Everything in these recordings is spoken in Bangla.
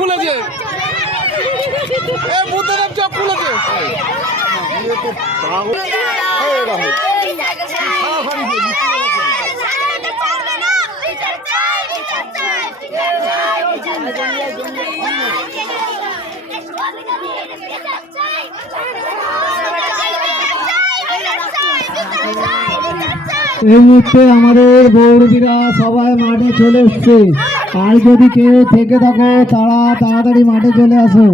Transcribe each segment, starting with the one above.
খুলেছে, বুদ্ধদেব চোখ খুলেছে। এই মুহূর্তে আমাদের গৌরবীরা সবাই মাঠে চলে এসছে। আর যদি কেউ থেকে থাকো তারা তাড়াতাড়ি মাঠে চলে আসো।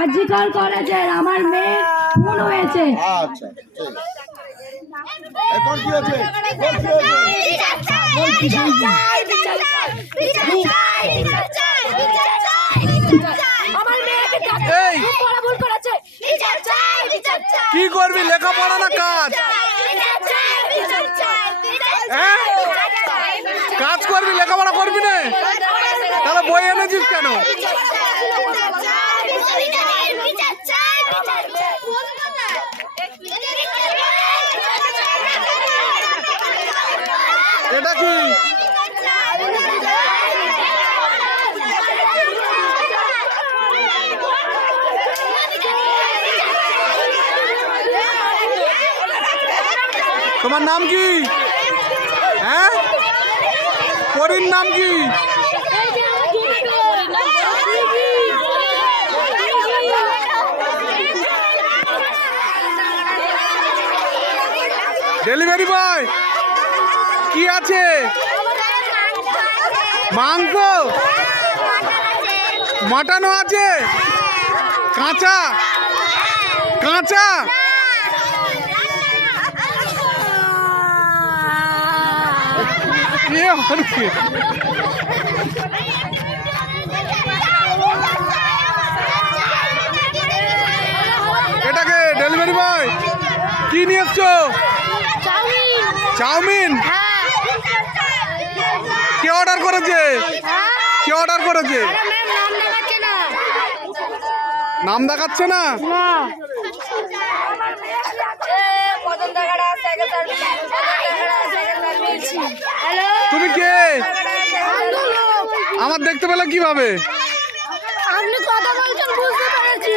আজিকাল কলেজের আমার মেয়ে খুন হয়েছে। আচ্ছা, এখন কি হচ্ছে? কি করবি, লেখাপড়া না কাজ? কাজ করবি, লেখাপড়া করবি না? তাহলে বই এনেছিস কেন? এটা কি? তোমার নাম কি? হ্যাঁ, পরীর নাম কি? ডেলিভারি বয় কি আছে? মাংস, মাটনও আছে, কাঁচা কাঁচা। এটাকে ডেলিভারি বয় কি নিয়ে এসছো? চাউমিন। কে অর্ডার করেছে? কে অর্ডার করেছে? নাম দেখাচ্ছে না? তুমি কে? আমার দেখতে পেলে কিভাবে? আপনি কথা বলছেন বুঝতে পেরেছি।